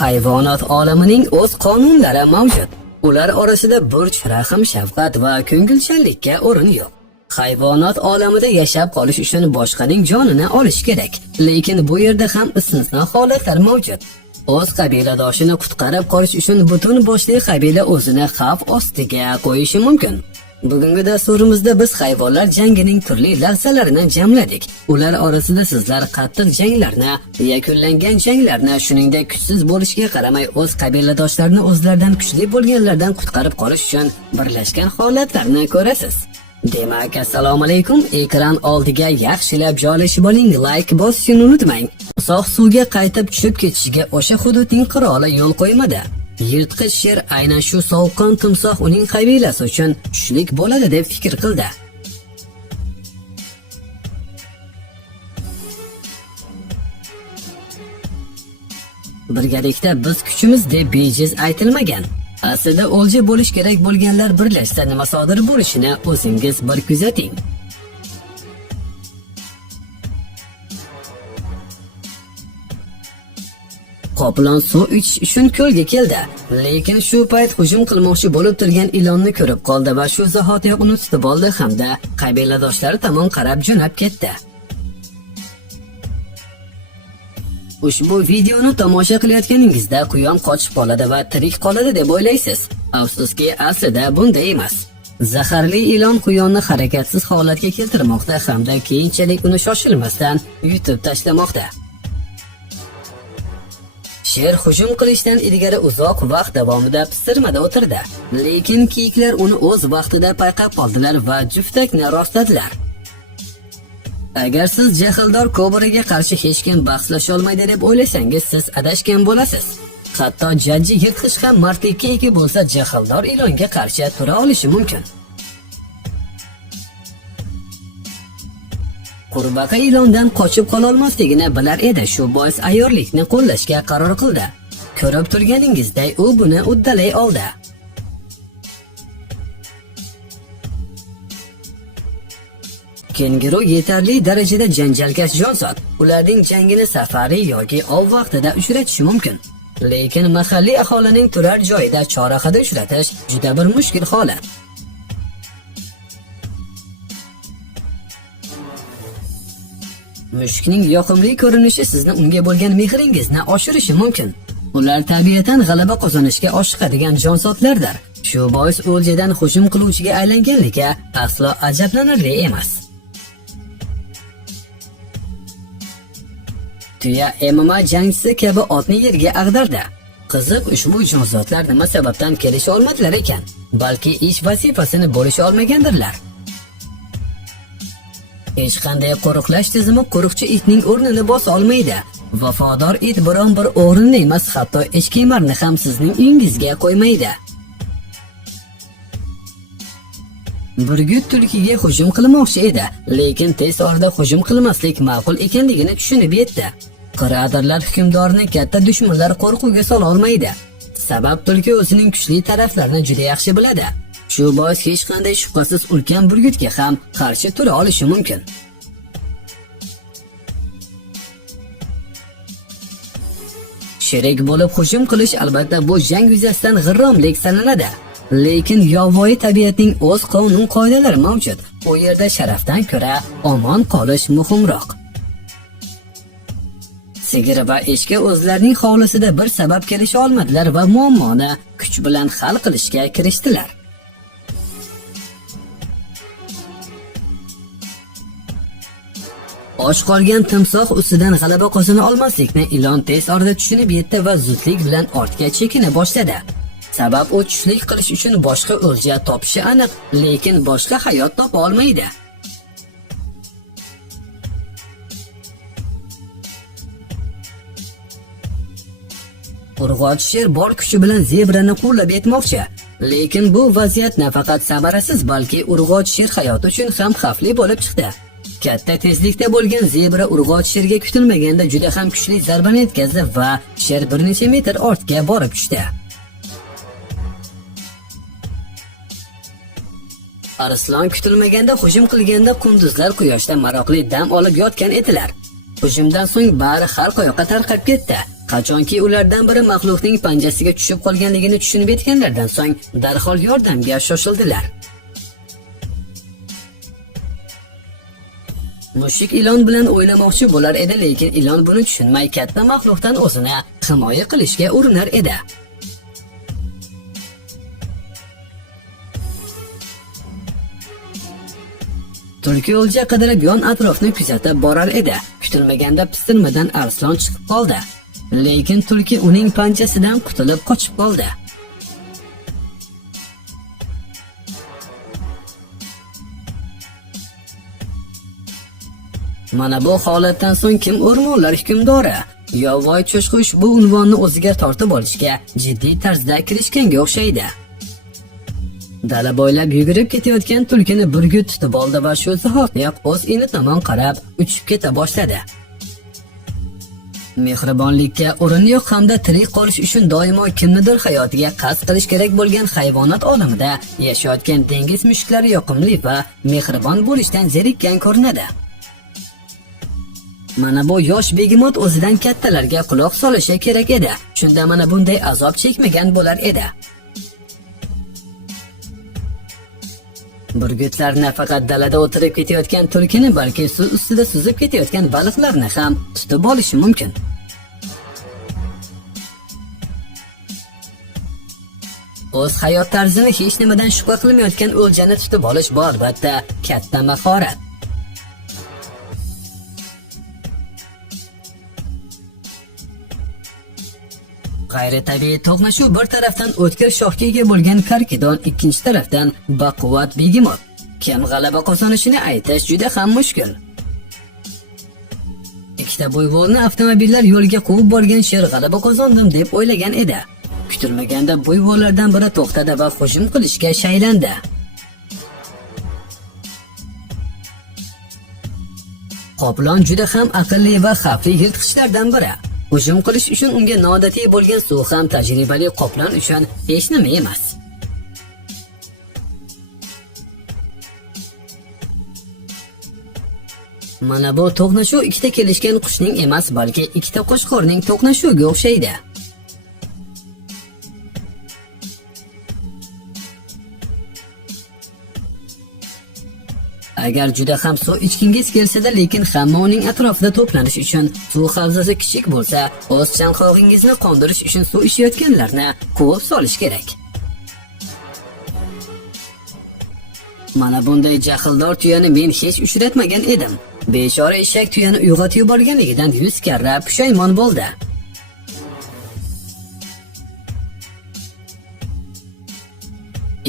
Hayvonot olamining o'z qonunlari mavjud. Ular orasida burch, rahm, shafqat va ko'ngilchanlikka o'rin yo'q. Hayvonot olamida yashab qolish uchun boshqaning jonini olish kerak. Lekin bu yerda ham istisno holatlar mavjud. O'z qabiladoshini qutqarib qolish uchun butun boshli qabila o'zini xavf ostiga qo'yishi mumkin. Bugungi dasturimizda biz hayvonlar jangining turli lahzalarini jamladik. Ular orasida sizlar qattiq janglarni, yakunlangan janglarni, shuningdek kuchsiz bo'lishiga qaramay o'z qabiladoshlarini o'zlaridan kuchli bo'lganlardan qutqarib qolish uchun birlashgan holatlarni ko'rasiz. Demak, assalomu alaykum. Ekran oldiga yaxshilab joylashib oling, like bosishni unutmang. Uzoq suvga qaytib tushib ketishiga o'sha hududning qiroli yo'l qo'ymadi. Yirtqich sher aynan shu sovuqqon timsoh uning qabilasi uchun tushlik bo'ladi deb fikr qildi. Birgalikda biz kuchimiz deb bejiz aytilmagan. Aslida o'lja bo'lish kerak bo'lganlar birlashsa nima sodir bo'lishini o'zingiz bir kuzating. Qoplon suv ichish uchun ko'lga keldi, lekin shu payt hujum qilmoqchi bo'lib turgan ilonni ko'rib qoldi va shu zahotiyoq uni tutib oldi hamda qabiladoshlari tomon qarab jo'nab ketdi. Ushbu videoni tomosha qilayotganingizda quyon qochib qoladi va tirik qoladi deb o'ylaysiz. Afsuski, aslida bunday emas. Zaharli ilon quyonni harakatsiz holatga keltirmoqda hamda keyinchalik uni shoshilmasdan yutib tashlamoqda. Sher hujum qilishdan ilgari uzoq vaqt davomida pistirmada o'tirdi, lekin kiyiklar uni o'z vaqtida payqab qoldilar va juftakni rostladilar. Agar siz jahldor kobraga qarshi hech kim bahslasha olmaydi deb o'ylasangiz, siz adashgan bo'lasiz. Hatto jajji yirtqich ham mardlikka ega bo'lsa, jahldor ilonga qarshi tura olishi mumkin. Qurbaqa ilondan qochib qola olmasligini bilar edi, shu bois ayyorlikni qo'llashga qaror qildi. Ko'rib turganingizday, u buni uddalay oldi. Kenguru yetarli darajada janjalkash jonzot. Ularning jangini safari yoki ov vaqtida uchratishi mumkin. Lekin mahalliy aholining turar joyida chorahada uchratish juda bir mushkul holat. Mushukning yoqimli ko'rinishi sizni unga bo'lgan mehringizni oshirishi mumkin. Ular tabiatan g'alaba qozonishga oshiqadigan jonzotlardir. Shu bois o'ljadan hujum qiluvchiga aylanganligi aslo ajablanarli emas. Tuya MMA jangchisi kabi otni yerga ag'dardi. Qiziq, ushbu jonzotlar nima sababdan kelisha olmadilar ekan? Balki ish vazifasini bo'lisha olmagandirlar. Hech qanday qo'riqlash tizimi qo'riqchi itning o'rnini bosa olmaydi. Vafodor it biron bir o'rinni emas, hatto echkemarni ham sizning uyingizga qo'ymaydi. Burgut tulkiga hujum qilmoqchi edi, lekin tez orada hujum qilmaslik ma'qul ekanligini tushunib yetdi. Qiradirlar hukmdorni katta dushmanlar qo'rquvga sola olmaydi. Sabab tulki o'zining kuchli taraflarini juda yaxshi biladi. Shu bois hech qanday shubhasiz ulkan burgutga ham qarshi tura olishi mumkin. Sherik bo'lib hujum qilish albatta bu jang yuzasidan g'irromlik sanaladi. Lekin yovvoyi tabiatning o'z qonun qoidalari mavjud. U yerda sharafdan ko'ra omon qolish muhimroq. Sigir va eshka o'zlarining hovlisida bir sabab kelisha olmadilar va muammoni kuch bilan hal qilishga kirishdilar. Och qolgan timsoh ustidan g'alaba qozona olmaslikni ilon tez orada tushunib yetdi va zudlik bilan ortga chekina boshladi. Sabab u tushlik qilish uchun boshqa o'lja topishi aniq, lekin boshqa hayot topa olmaydi. Urg'och sher bor kuchi bilan zebrani quvlab yetmoqchi, lekin bu vaziyat nafaqat samarasiz, balki urg'och sher hayoti uchun ham xavfli bo'lib chiqdi. Katta tezlikda bo'lgan zebra urg'och sherga kutilmaganda juda ham kuchli zarbani yetkazdi va sher bir necha metr ortga borib tushdi. Arslon kutilmaganda hujum qilganda qunduzlar quyoshda maroqli dam olib yotgan edilar. Hujumdan so'ng bari har qayoqqa tarqab ketdi. Qachonki ulardan biri maxluqning panjasiga tushib qolganligini tushunib yetganlardan so'ng darhol yordamga shoshildilar. Mushuk ilon bilan o'ynamoqchi bo'lar edi, lekin ilon buni tushunmay katta maxluqdan o'zini himoya qilishga urinar edi. Tulki o'lja qidirib yon atrofni kuzatib borar edi. Kutilmaganda pistirmadan arslon chiqib qoldi. Lekin tulki uning panjasidan qutulib qochib qoldi. Mana bu holatdan so'ng kim o'rmonlar hukmdori? Yovvoyi cho'chqush bu unvonni o'ziga tortib olishga jiddiy tarzda kirishganga o'xshaydi. Dala bo'ylab yugurib ketayotgan tulkini burgut tutib oldi va shu zahotiyoq o'z ini tomon qarab uchib keta boshladi. Mehribonlikka o'rin yo'q hamda tirik qolish uchun doimo kimnidir hayotiga qasd qilish kerak bo'lgan hayvonot olamida yashayotgan dengiz mushuklari yoqimli va mehribon bo'lishdan zerikkan ko'rinadi. Mana bu yosh begemot o'zidan kattalarga quloq solishi kerak edi. Shunda mana bunday azob chekmagan bo'lar edi. Burgutlar nafaqat dalada o'tirib ketayotgan tulkini, balki suv ustida suzib ketayotgan baliqlarni ham tutib olishi mumkin. O'z hayot tarzini hech nimadan shubha qilmayotgan o'ljani tutib olish bu albatta katta mahorat. G'ayritabiiy to'qnashuv bir tarafdan o'tkir shohga ega bo'lgan karkidon, ikkinchi tarafdan baquvvat begemot. Kim g'alaba qozonishini aytish juda ham mushkul. Ikkita buyvolni avtomobillar yo'lga quvib borgan sher g'alaba qozondim deb o'ylagan edi. Kutilmaganda buyvollardan biri to'xtadi va hujum qilishga shaylandi. Qoplon juda ham aqlli va xavfli yirtqichlardan biri. Hujum qilish uchun unga noodatiy bo'lgan suv ham tajribali qoplon uchun hech nima emas. Mana bu to'qnashuv ikkita kelishgan qushning emas, balki ikkita qo'chqorning to'qnashuviga o'xshaydi. Agar juda ham suv ichkingiz kelsa-da, lekin hamma uning atrofida to'planish uchun suv havzasi kichik bo'lsa, o'z chanqog'ingizni qondirish uchun suv ichayotganlarni quvib solish kerak. Mana bunday jahldor tuyani men hech uchratmagan edim. Bechora eshak tuyani uyg'otib yuborganligidan 100 karra pushaymon bo'ldi.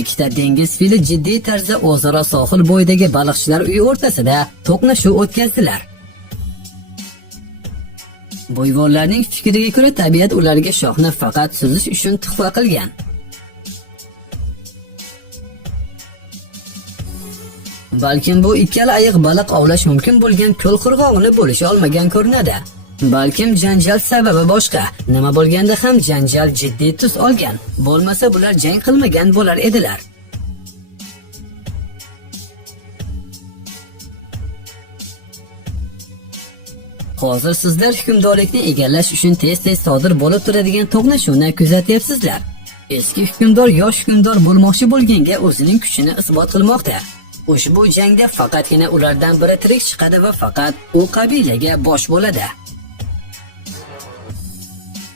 Ikkita dengiz fili jiddiy tarzda o'zaro sohil bo'yidagi baliqchilar uyi o'rtasida to'qnashuv o'tkazdilar. Buyvonlarning fikriga ko'ra tabiat ularga shohni faqat suzish uchun tuhfa qilgan. Balkim bu ikkala ayiq baliq ovlash mumkin bo'lgan ko'l qirg'og'ini bo'lisha olmagan ko'rinadi. Balkim janjal sababi boshqa. Nima bo'lganda ham janjal jiddiy tus olgan. Bo'lmasa bular jang qilmagan bo'lar edilar. Hozir sizlar hukmdorlikni egallash uchun tez-tez sodir bo'lib turadigan to'qnashuvni kuzatyapsizlar. Eski hukmdor yosh hukmdor bo'lmoqchi bo'lganga o'zining kuchini isbot qilmoqda. Ushbu jangda faqatgina ulardan biri tirik chiqadi va faqat u qabilaga bosh bo'ladi.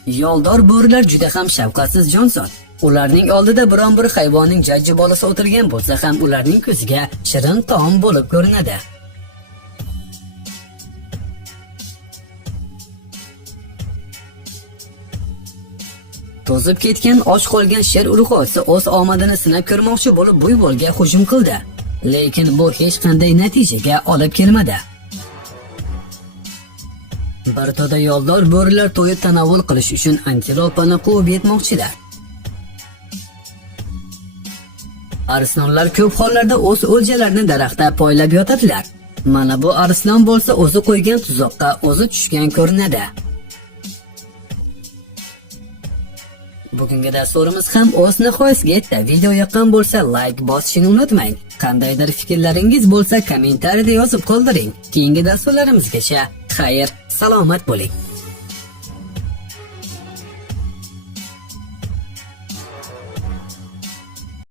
Yoldor bo'rilar juda ham shafqatsiz jonzot. Ularning oldida biron bir hayvonning jajji bolasi o'tirgan bo'lsa ham ularning ko'ziga shirin taom bo'lib ko'rinadi. To'zib ketgan och qolgan sher urg'ochisi o'z omadini sinab ko'rmoqchi bo'lib buyvolga hujum qildi. Lekin bu hech qanday natijaga olib kelmadi. Bir to'da yoldor bo'rilar to'yib tanovul qilish uchun antilopani quvib yetmoqchilar. Arslonlar ko'p hollarda o'z o'ljalarini daraxtda poylab yotadilar. Mana bu arslon bo'lsa o'zi qo'ygan tuzoqqa o'zi tushgan ko'rinadi. Bugungi dasturimiz ham o'z nihoyasiga yetdi. Video yoqqan bo'lsa like bosishni unutmang. Qandaydir fikrlaringiz bo'lsa kommentariyada yozib qoldiring. Keyingi dasturlarimizgacha xayr, salomat bo'ling.